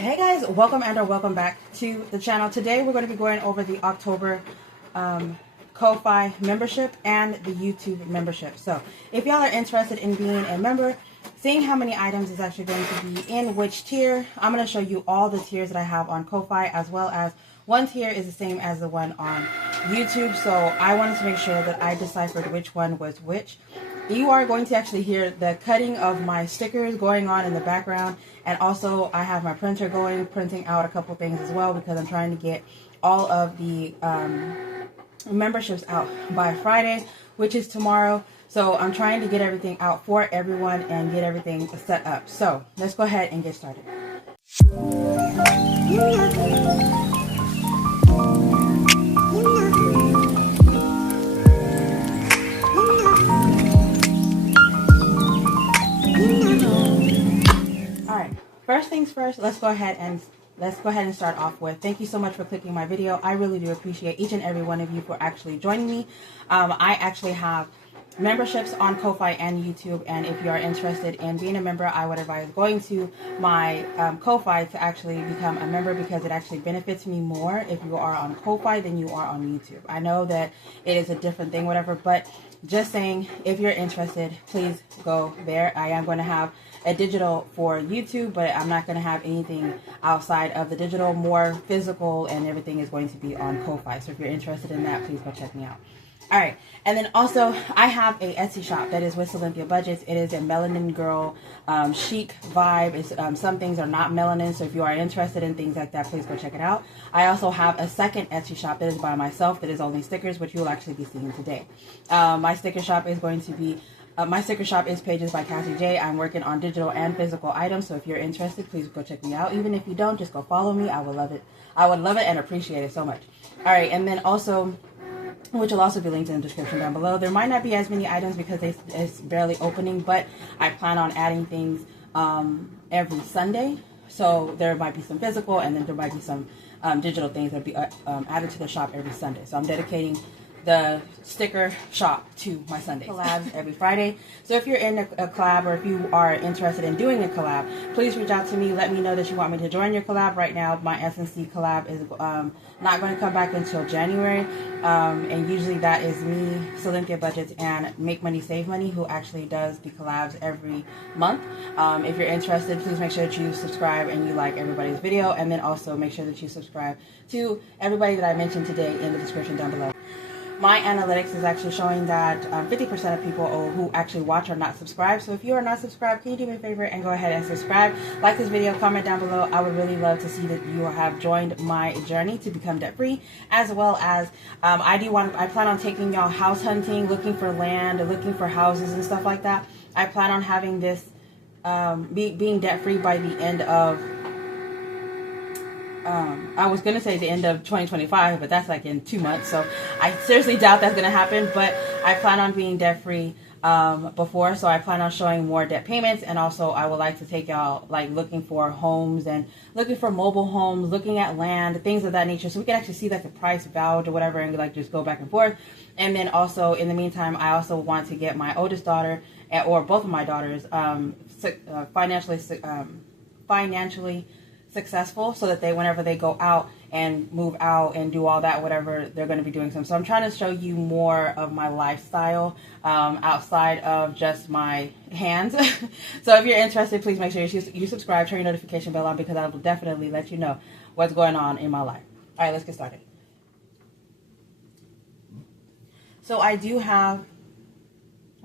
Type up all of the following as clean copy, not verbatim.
Hey guys, welcome and or welcome back to the channel. Today we're going to be going over the October Ko-Fi membership and the YouTube membership. So if y'all are interested in being a member, seeing how many items is actually going to be in which tier, I'm going to show you all the tiers that I have on Ko-Fi, as well as one tier is the same as the one on YouTube. So I wanted to make sure that I deciphered which one was which. You are going to actually hear the cutting of my stickers going on in the background, and also I have my printer going, printing out a couple things as well, because I'm trying to get all of the memberships out by Friday, which is tomorrow. So I'm trying to get everything out for everyone and get everything set up. So let's go ahead and get started. First things first, let's go ahead and start off with thank you so much for clicking my video. I really do appreciate each and every one of you for actually joining me. I actually have memberships on Ko-Fi and YouTube, and if you are interested in being a member, I would advise going to my Ko-Fi to actually become a member, because it actually benefits me more if you are on Ko-Fi than you are on YouTube. I know that it is a different thing, whatever, but just saying, if you're interested, please go there. I am going to have a digital for YouTube, but I'm not going to have anything outside of the digital. More physical and everything is going to be on Ko-Fi. So if you're interested in that, please go check me out. All right, and then also I have a Etsy shop that is with Silynthia Budgets. It is a melanin girl chic vibe. It's some things are not melanin, so if you are interested in things like that, please go check it out. I also have a second Etsy shop that is by myself, that is only stickers, which you will actually be seeing today. My sticker shop is going to be my sticker shop is Pages by Cassie J. I'm working on digital and physical items, so if you're interested, please go check me out. Even if you don't, just go follow me. I would love it. I would love it and appreciate it so much. All right, and then also, which will also be linked in the description down below. There might not be as many items because it's barely opening, but I plan on adding things every Sunday. So there might be some physical, and then there might be some digital things that will be added to the shop every Sunday. So I'm dedicating the sticker shop to my Sunday collabs every Friday. So if you're in a collab, or if you are interested in doing a collab, please reach out to me. Let me know that you want me to join your collab. Right now, my SnC collab is not going to come back until January. And usually that is me, Silynthia Budgets, and Make Money Save Money, who actually does the collabs every month. If you're interested, please make sure that you subscribe and you like everybody's video. And then also make sure that you subscribe to everybody that I mentioned today in the description down below. My analytics is actually showing that 50% of people who actually watch are not subscribed. So if you are not subscribed, can you do me a favor and go ahead and subscribe? Like this video, comment down below. I would really love to see that you have joined my journey to become debt free, as well as I plan on taking y'all house hunting, looking for land, looking for houses and stuff like that. I plan on having this being debt free by the end of I was going to say the end of 2025, but that's like in 2 months. So I seriously doubt that's going to happen, but I plan on being debt free before. So I plan on showing more debt payments. And also I would like to take y'all like looking for homes and looking for mobile homes, looking at land, things of that nature. So we can actually see like the price, value or whatever, and like just go back and forth. And then also in the meantime, I also want to get my oldest daughter or both of my daughters financially successful, so that whenever they go out and move out and do all that, whatever they're going to be doing some. So I'm trying to show you more of my lifestyle outside of just my hands. So if you're interested, please make sure you subscribe, turn your notification bell on, because I will definitely let you know what's going on in my life. All right, let's get started. So I do have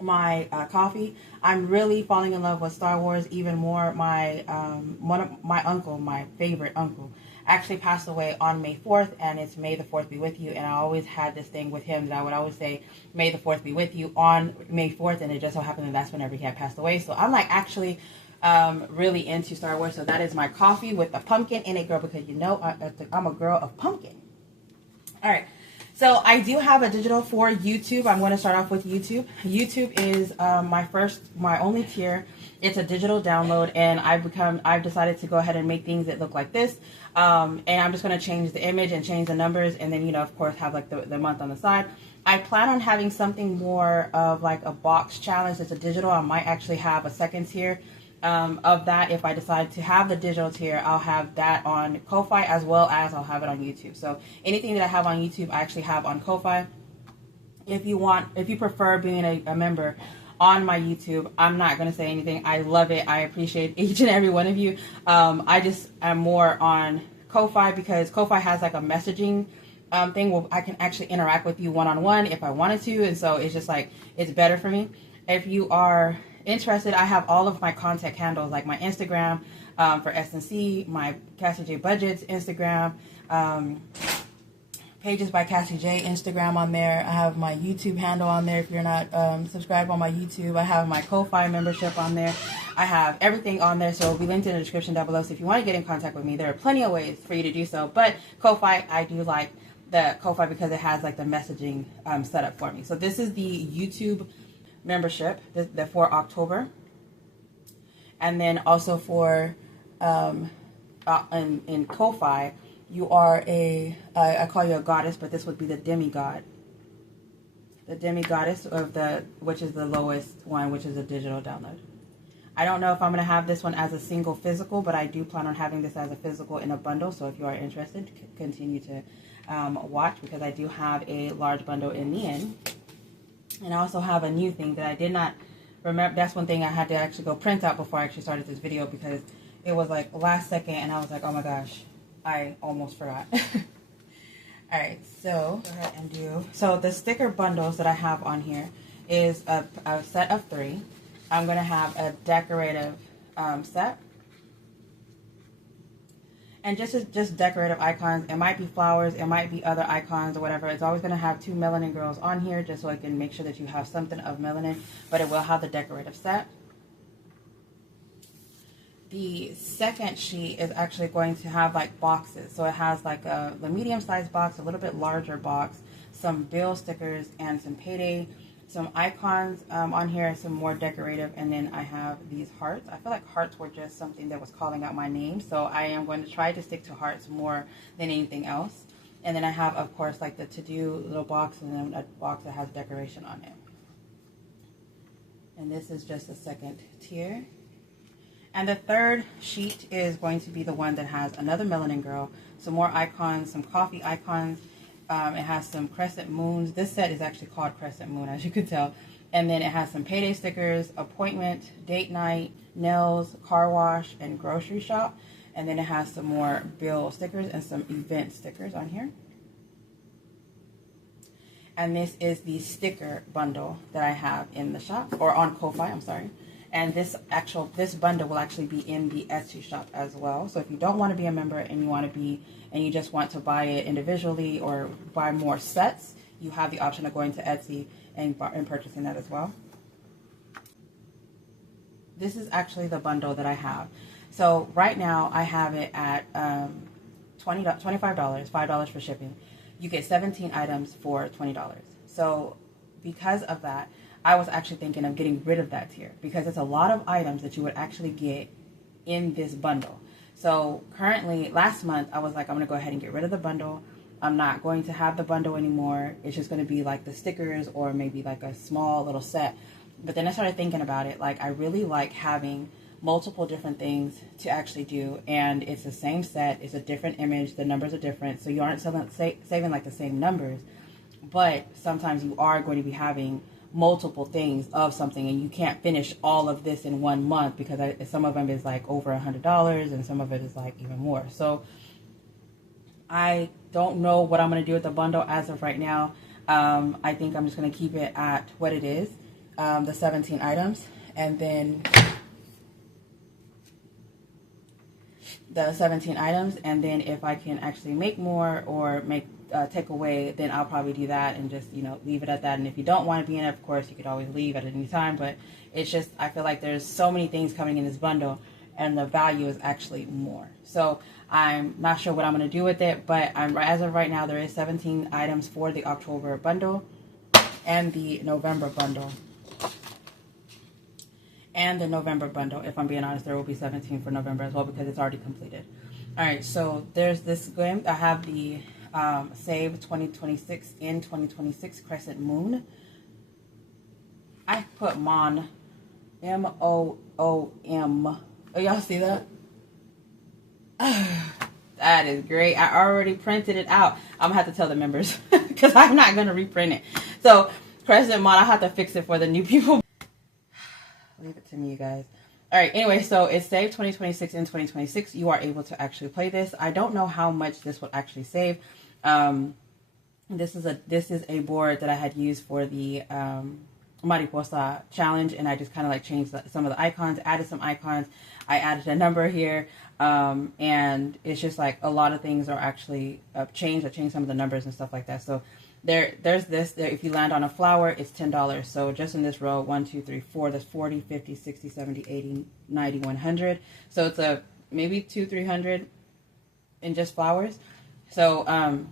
my coffee. I'm really falling in love with Star Wars even more. My my favorite uncle, actually passed away on May 4th, and it's May the 4th be with you. And I always had this thing with him that I would always say, May the 4th be with you on May 4th, and it just so happened that that's whenever he had passed away. So I'm like actually really into Star Wars. So that is my coffee with the pumpkin in it, girl, because you know I'm a girl of pumpkin. All right. So I do have a digital for YouTube. I'm going to start off with YouTube. YouTube is my only tier. It's a digital download, and I've decided to go ahead and make things that look like this. And I'm just going to change the image and change the numbers, and then, of course, have like the month on the side. I plan on having something more of like a box challenge. It's a digital. I might actually have a second tier of that, if I decide to have the digital tier, I'll have that on Ko-Fi as well as I'll have it on YouTube. So anything that I have on YouTube, I actually have on Ko-Fi. If you prefer being a member on my YouTube, I'm not going to say anything. I love it. I appreciate each and every one of you. I just am more on Ko-Fi because Ko-Fi has like a messaging thing where I can actually interact with you one-on-one if I wanted to. And so it's just like, it's better for me. If you are interested, I have all of my contact handles, like my Instagram for SnC, my Cassie J Budgets Instagram, Pages by Cassie J Instagram on there. I have my YouTube handle on there if you're not subscribed on my YouTube. I have my Ko-Fi membership on there. I have everything on there, so it'll be linked in the description down below. So if you want to get in contact with me, there are plenty of ways for you to do so. But Ko-Fi, I do like the Ko-Fi because it has like the messaging set up for me. So this is the YouTube membership for October, and then also for in Ko-Fi, you are I call you a goddess, but this would be the demigod, which is the lowest one, which is a digital download. I don't know if I'm going to have this one as a single physical, but I do plan on having this as a physical in a bundle. So if you are interested, continue to watch, because I do have a large bundle in the end. And I also have a new thing that I did not remember. That's one thing I had to actually go print out before I actually started this video, because it was like last second and I was like, oh my gosh, I almost forgot. All right, so go ahead and do. So the sticker bundles that I have on here is a set of 3. I'm going to have a decorative set. And just decorative icons. It might be flowers, it might be other icons or whatever. It's always going to have 2 melanin girls on here, just so I can make sure that you have something of melanin, but it will have the decorative set. The second sheet is actually going to have like boxes. So it has like the medium-sized box, a little bit larger box, some bill stickers, and some payday, some icons on here, some more decorative, and then I have these hearts. I feel like hearts were just something that was calling out my name, so I am going to try to stick to hearts more than anything else. And then I have, of course, like the to-do little box, and then a box that has decoration on it. And this is just a second tier. And the third sheet is going to be the one that has another melanin girl, some more icons, some coffee icons. It has some crescent moons. This set is actually called Crescent Moon, as you can tell. And then it has some payday stickers, appointment, date night, nails, car wash, and grocery shop. And then it has some more bill stickers and some event stickers on here. And this is the sticker bundle that I have in the shop, or on Ko-Fi, I'm sorry. And this bundle will actually be in the Etsy shop as well. So if you don't want to be a member and you just want to buy it individually or buy more sets, you have the option of going to Etsy and purchasing that as well. This is actually the bundle that I have. So right now I have it at $25, $5 for shipping. You get 17 items for $20. So because of that, I was actually thinking of getting rid of that tier, because it's a lot of items that you would actually get in this bundle. So currently, last month, I was like, I'm going to go ahead and get rid of the bundle. I'm not going to have the bundle anymore. It's just going to be like the stickers or maybe like a small little set. But then I started thinking about it. Like, I really like having multiple different things to actually do. And it's the same set. It's a different image. The numbers are different. So you aren't saving like the same numbers. But sometimes you are going to be having multiple things of something, and you can't finish all of this in 1 month, because some of them is like over $100 and some of it is like even more. So I don't know what I'm going to do with the bundle as of right now. I think I'm just going to keep it at what it is, the 17 items, and then if I can actually make more or take away, then I'll probably do that and just, leave it at that. And if you don't want to be in it, of course, you could always leave at any time. But it's just, I feel like there's so many things coming in this bundle, and the value is actually more. So I'm not sure what I'm going to do with it, but as of right now, there is 17 items for the October bundle and the November bundle. And the November bundle, if I'm being honest, there will be 17 for November as well, because it's already completed. All right, so there's this game. I have the Save 2026 in 2026 Crescent Moon. I put Mon M-O-O-M. Oh, y'all see that? That is great. I already printed it out. I'm gonna have to tell the members because I'm not gonna reprint it. So Crescent Moon, I have to fix it for the new people. Leave it to me, you guys. All right, anyway, so it's saved 2026 and 2026. You are able to actually play this. I don't know how much this will actually save. This is a board that I had used for the Mariposa challenge, and I just kind of like changed some of the icons, added some icons. I added a number here, and it's just like a lot of things are actually changed. I changed some of the numbers and stuff like that. So there's this. If you land on a flower, it's $10. So just in this row, 1, 2, 3, 4, that's 40, 50, 60, 70, 80, 90, 100. So it's a maybe 200-300 in just flowers. So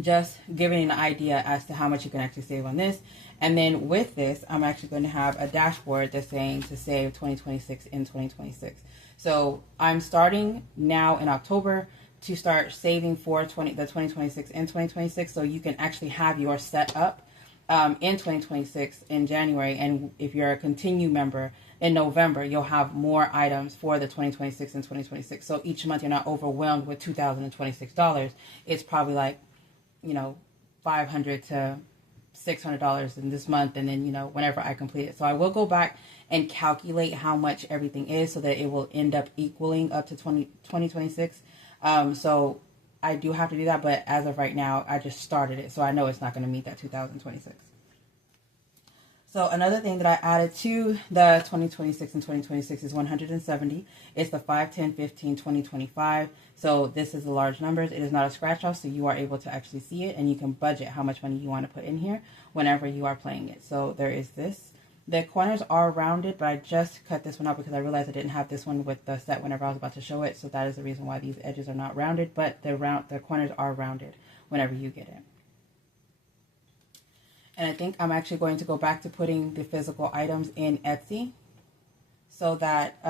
just giving an idea as to how much you can actually save on this. And then with this, I'm actually going to have a dashboard that's saying to save 2026 in 2026. So I'm starting now in October to start saving for the 2026 and 2026. So you can actually have yours set up in 2026 in January. And if you're a continue member in November, you'll have more items for the 2026 and 2026. So each month you're not overwhelmed with $2,026. It's probably like, you know, $500 to $600 in this month, and then, you know, whenever I complete it. So I will go back and calculate how much everything is so that it will end up equaling up to 2026. So I do have to do that, but as of right now, I just started it, so I know it's not going to meet that 2026. So another thing that I added to the 2026 and 2026 is 170. It's the 5, 10, 15, 20, 25. So this is the large numbers. It is not a scratch off, so you are able to actually see it, and you can budget how much money you want to put in here whenever you are playing it. So there is this. The corners are rounded, but I just cut this one out because I realized I didn't have this one with the set whenever I was about to show it. So that is the reason why these edges are not rounded, but the corners are rounded whenever you get it. And I think I'm actually going to go back to putting the physical items in Etsy, so that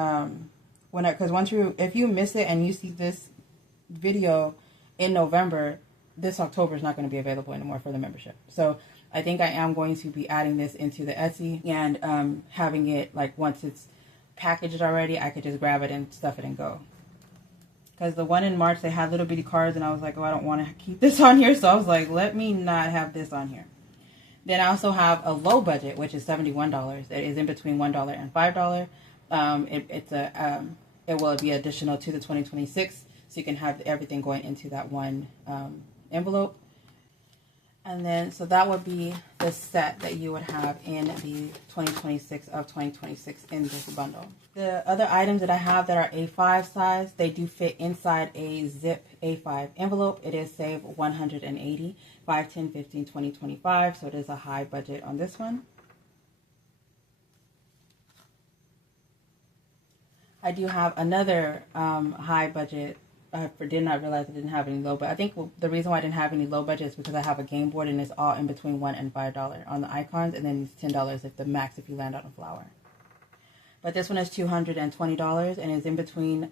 because if you miss it and you see this video in November, this October is not going to be available anymore for the membership. So I think I am going to be adding this into the Etsy and having it, like, once it's packaged already, I could just grab it and stuff it and go. Because the one in March, they had little bitty cards, and I was like, oh, I don't want to keep this on here. So I was like, let me not have this on here. Then I also have a low budget, which is $71. It is in between $1 and $5. It will be additional to the 2026, so you can have everything going into that one envelope. And then, so that would be the set that you would have in the 2026 of 2026 in this bundle. The other items that I have that are A5 size, they do fit inside a zip A5 envelope. It is save 180, 5, 10, 15, 20, 25. So it is a high budget on this one. I do have another high budget. I did not realize I didn't have any low, but I think the reason why I didn't have any low budget is because I have a game board, and it's all in between $1 and $5 on the icons, and then it's $10 if the max if you land on a flower. But this one is $220, and it's in between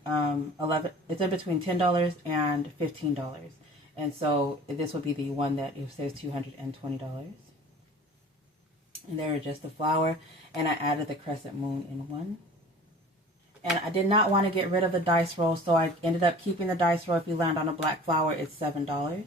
It's in between $10 and $15, and so this would be the one that it says $220. And there is just the flower, and I added the crescent moon in one. And I did not want to get rid of the dice roll, so I ended up keeping the dice roll. If you land on a black flower, it's $7.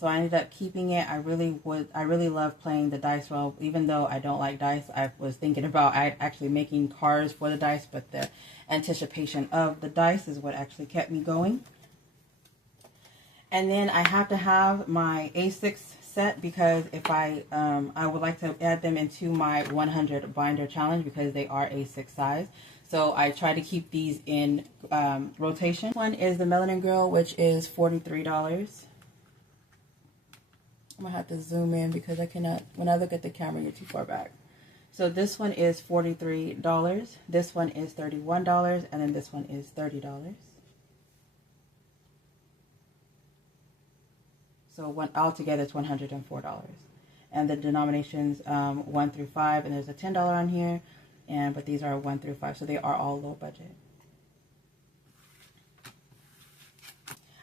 So I ended up keeping it. I really love playing the dice roll, even though I don't like dice. I was thinking about actually making cards for the dice, but the anticipation of the dice is what actually kept me going. And then I have to have my A6 set, because if I would like to add them into my 100 binder challenge, because they are A6 size. So I try to keep these in rotation. One is the Melanin Girl, which is $43. I'm going to have to zoom in because I cannot, when I look at the camera, you're too far back. So this one is $43. This one is $31. And then this one is $30. So altogether it's $104. And the denominations 1 through 5, and there's a $10 on here. But these are 1 through 5, so they are all low budget.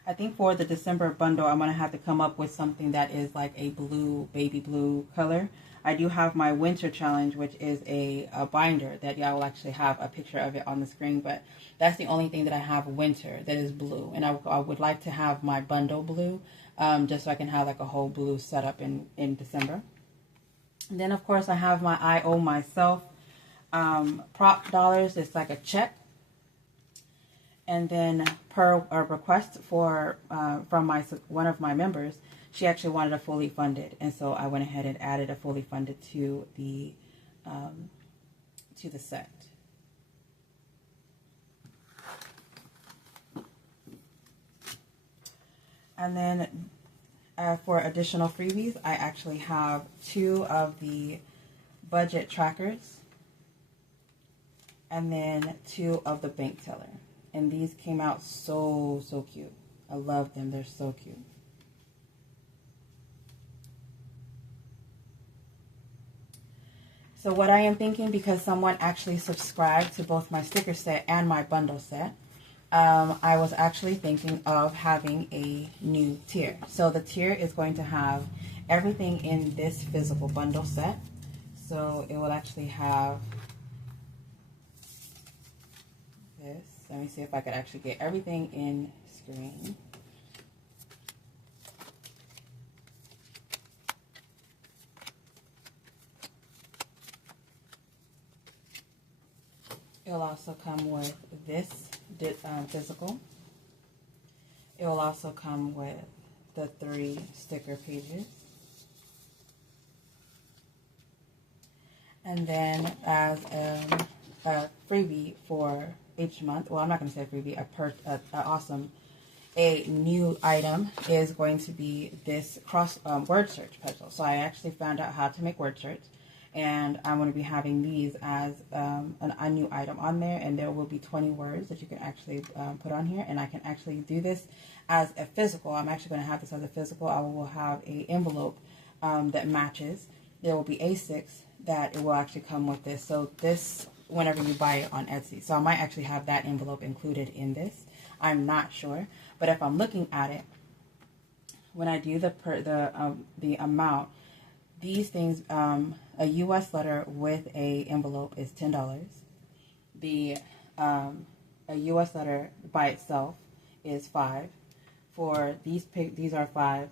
I think for the December bundle, I'm going to have to come up with something that is like a blue, baby blue color. I do have my winter challenge, which is a binder that y'all will actually have a picture of it on the screen, but that's the only thing that I have winter that is blue. And I would like to have my bundle blue, just so I can have like a whole blue setup in December. And then of course I have my I Owe Myself prop dollars. It's like a check. And then per a request for from one of my members, she actually wanted a fully funded, and so I went ahead and added a fully funded to the set. And then for additional freebies, I actually have 2 of the budget trackers, and then 2 of the bank teller. And these came out so cute. I love them. They're so cute. So what I am thinking, because someone actually subscribed to both my sticker set and my bundle set, I was actually thinking of having a new tier. So the tier is going to have everything in this physical bundle set. So it will actually have this. Let me see if I could actually get everything in screen. It'll also come with this physical. It will also come with the 3 sticker pages. And then as a freebie for each month, well, I'm not going to say freebie, a new item is going to be this word search puzzle. So I actually found out how to make word search, and I'm going to be having these as a new item on there, and there will be 20 words that you can actually put on here, and I can actually do this as a physical. I'm actually going to have this as a physical. I will have a envelope that matches. There will be A6 that it will actually come with this. So this, whenever you buy it on Etsy. So I might actually have that envelope included in this. I'm not sure. But if I'm looking at it, when I do the amount, these things, a U.S. letter with a envelope is $10. A U.S. letter by itself is $5. For these are $5.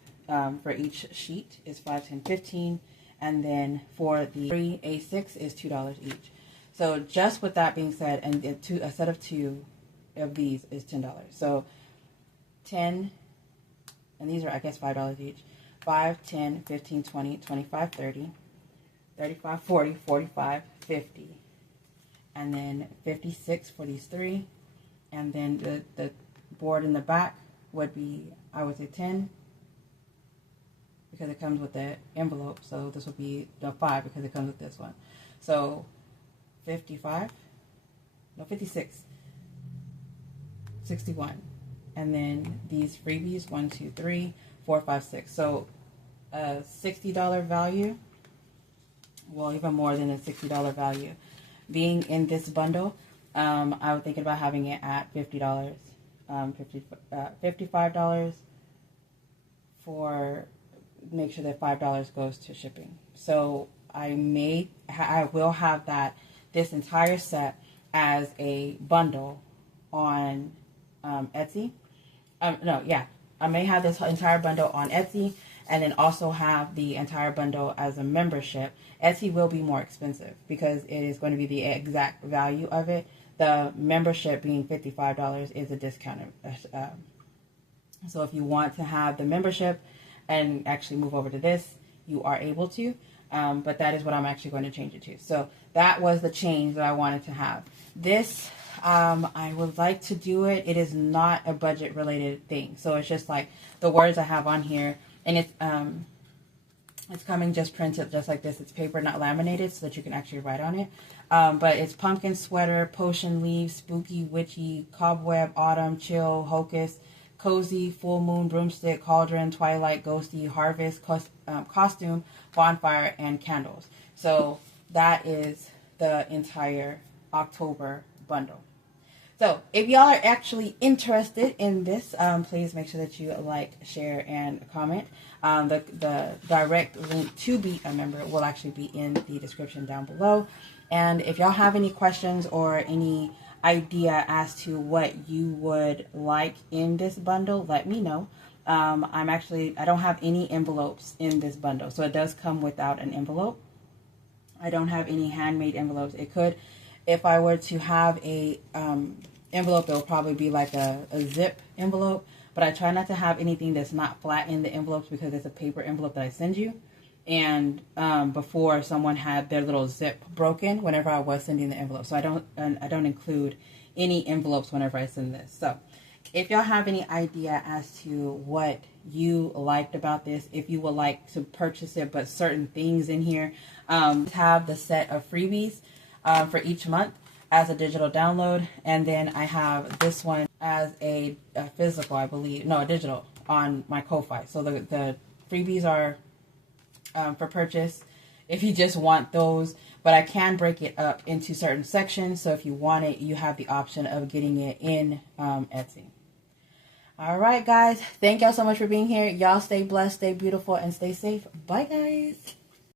For each sheet is $5, $10, $15. And then for the 3 A6 is $2 each. So just with that being said, and a set of 2 of these is $10. So 10, and these are, I guess, $5 each. 5, 10, 15, 20, 25, 30, 35, 40, 45, 50. And then 56 for these 3. And then the board in the back would be, I would say 10, because it comes with the envelope. So this will be the 5 because it comes with this one. So 56, 61. And then these freebies, 1, 2, 3, 4, 5, 6. So a $60 value, well, even more than a $60 value. Being in this bundle, I was thinking about having it at $50, $55 for, make sure that $5 goes to shipping. So I will have this entire set as a bundle on Etsy. I may have this entire bundle on Etsy, and then also have the entire bundle as a membership. Etsy will be more expensive because it is going to be the exact value of it. The membership being $55 is a discounted. So if you want to have the membership and actually move over to this, you are able to. But that is what I'm actually going to change it to. So that was the change that I wanted to have. This, I would like to do it. It is not a budget related thing. So it's just like the words I have on here, and it's coming just printed just like this. It's paper, not laminated, so that you can actually write on it. But it's pumpkin sweater, potion leaves, spooky, witchy, cobweb, autumn, chill, hocus, cozy, full moon, broomstick, cauldron, twilight, ghosty, harvest, costume, bonfire, and candles. So that is the entire October bundle. So if y'all are actually interested in this, please make sure that you like, share, and comment. The direct link to be a member will actually be in the description down below. And if y'all have any questions or any idea as to what you would like in this bundle, let me know. I don't have any envelopes in this bundle, so it does come without an envelope. I don't have any handmade envelopes. It could, if I were to have a envelope, it will probably be like a zip envelope, but I try not to have anything that's not flat in the envelopes because it's a paper envelope that I send you. And before, someone had their little zip broken whenever I was sending the envelope, so I don't include any envelopes whenever I send this. So if y'all have any idea as to what you liked about this, if you would like to purchase it, but certain things in here, have the set of freebies for each month as a digital download, and then I have this one as a physical, I believe, no, a digital on my Ko-Fi. So the freebies are for purchase if you just want those, but I can break it up into certain sections, so if you want it, you have the option of getting it in Etsy. All right, guys, thank y'all so much for being here. Y'all stay blessed, stay beautiful, and stay safe. Bye, guys.